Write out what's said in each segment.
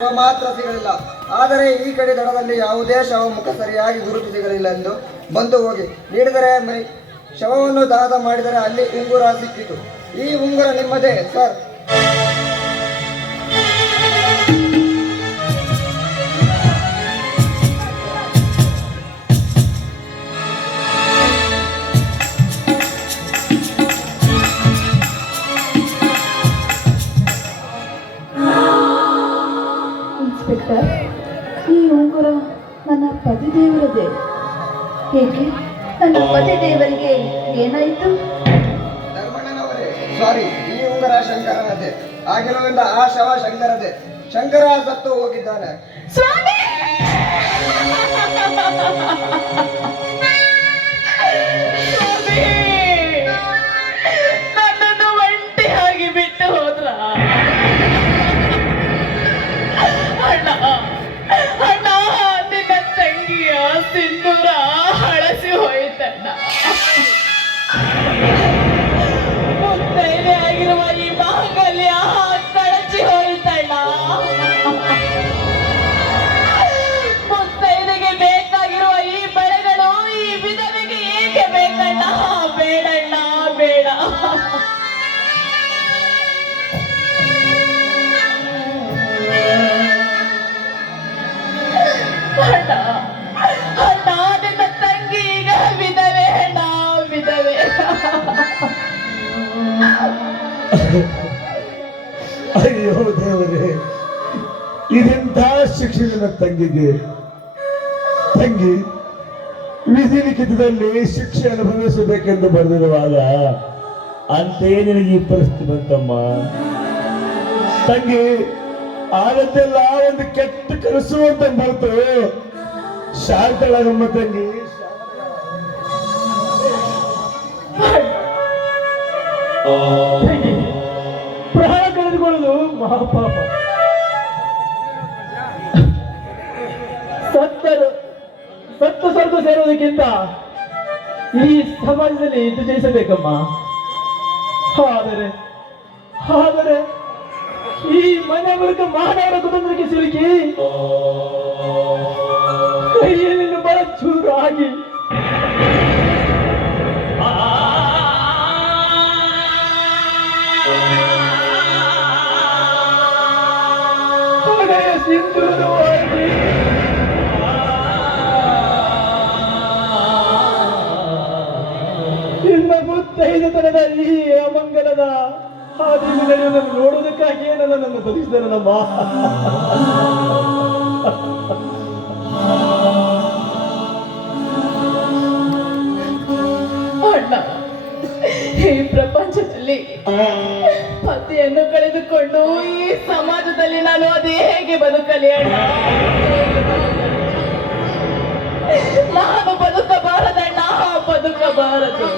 ಮಾತ್ರ ಸಿಗಲಿಲ್ಲ. ಆದರೆ ಈ ಕಡೆ ದಡದಲ್ಲಿ ಯಾವುದೇ ಶವ ಮುಖ ಸರಿಯಾಗಿ ಗುರುತು ಸಿಗಲಿಲ್ಲ ಎಂದು ಬಂದು ಹೋಗಿ ನೀಡಿದರೆ ಮೈ ಶವವನ್ನು ದಾದ ಮಾಡಿದರೆ ಅಲ್ಲಿ ಉಂಗುರ ಸಿಕ್ಕಿತು. ಈ ಉಂಗುರ ನಿಮ್ಮದೇ, ಸರ್. ನನ್ನ ಪತಿದೇವರದೇ ಹೇಗೆ? ನನ್ನ ಪತಿದೇವರಿಗೆ ಏನಾಯಿತು? ಸಾರಿ ಈ ಉಂಗರ ಶಂಕರನದೇ ಆಗಿರುವುದರಿಂದ ಆ ಶವ ಶಂಕರದೇ ಶಂಕರ ಸತ್ತು ಹೋಗಿದ್ದಾನೆ. ಸ್ವಾಮಿ, ಅಯ್ಯೋ ದೇವರೇ ಇದೆಂತ ಶಿಕ್ಷಣ ನನ್ನ ತಂಗಿಗೆ? ತಂಗಿ ವಿಧಿ ಲಿಖಿತದಲ್ಲಿ ಶಿಕ್ಷೆ ಅನುಭವಿಸಬೇಕೆಂದು ಬರೆದಿರುವಾಗ ಅಂತೆಯೇ ನಿನಗೆ ಈ ಪರಿಸ್ಥಿತಿ ಬಂತಮ್ಮ. ತಂಗಿ ಆಗದ್ದೆಲ್ಲ ಒಂದು ಕೆಟ್ಟ ಕನಸು ಅಂತ ಬರ್ತು ಶಾಂತಳಮ್ಮ ತಂಗಿ. ಪ್ರಾಣ ಕಳೆದುಕೊಳ್ಳಲು ಮಹಾಪಾಪ. ಸತ್ತರು ಸತ್ತು ಸ್ವರ್ಗ ಸೇರೋದಕ್ಕಿಂತ ಈ ಸಮಾಜದಲ್ಲಿ ಇದು ಜಯಿಸಬೇಕಮ್ಮ. ಆದರೆ ಆದರೆ ಈ ಮನೆ ಮೂಲಕ ಮಾನವರ ಕುಟುಂಬಕ್ಕೆ ಸಿಲುಕಿ ಇನ್ನ ಮುತ್ತೈದತನದ ಈ ಅಮಂಗಲದ ಹಾದಿಗೆ ನಡೆಯುವುದನ್ನು ನೋಡುವುದಕ್ಕಾಗಿಯೇ ನನ್ನನ್ನು ಬದುಕಿಸಿದ ನಮ್ಮ ಅದು ಹೇಗೆ ಬದುಕಲಿ ಅಣ್ಣ ನಾನು ಬದುಕಬಾರದಣ್ಣ ಬದುಕಬಾರದು.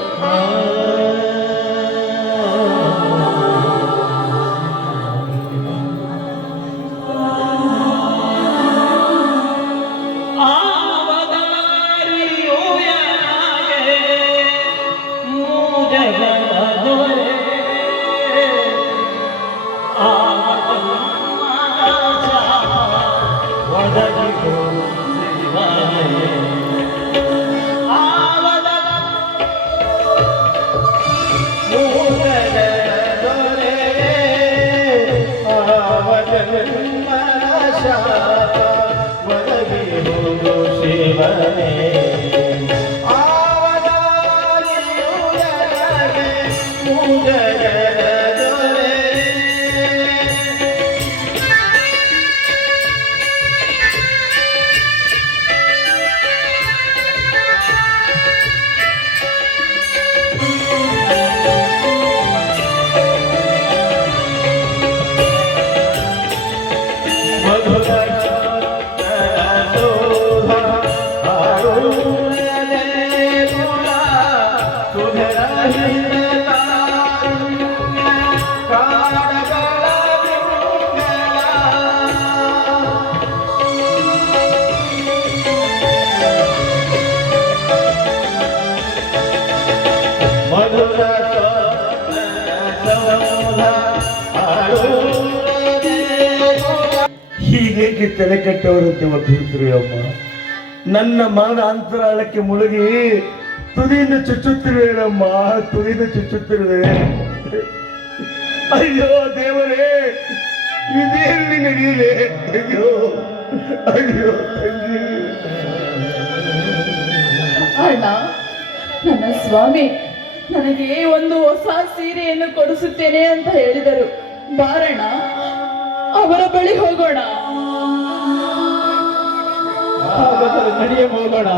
பூஜை ಏಕೆ ತಲೆ ಕಟ್ಟವರಂತೆ ಒಪ್ಪಿದ್ರಿ ಅಮ್ಮ. ನನ್ನ ಮನದ ಅಂತರಾಳಕ್ಕೆ ಮುಳುಗಿ ತುದಿಯಿಂದ ಚುಚ್ಚುತ್ತಿರುವೇನಮ್ಮ ತುದಿಯಿಂದ ಚುಚ್ಚುತ್ತಿರುವೆ. ಅಯ್ಯೋ ದೇವರೇ ಇದೇನು ನಡೆಯಲಿ ಅಯ್ಯೋ ಅಯ್ಯೋ ಅಣ್ಣ, ನನ್ನ ಸ್ವಾಮಿ, ನನಗೆ ಒಂದು ಹೊಸ ಸೀರೆಯನ್ನು ಕೊಡಿಸುತ್ತೇನೆ ಅಂತ ಹೇಳಿದರು. ಬಾರಣ ಅವರ ಬಳಿ ಹೋಗೋಣ. ಹಾಗಾದರೆ ನಡೆಯ ಹೋಗೋಣ.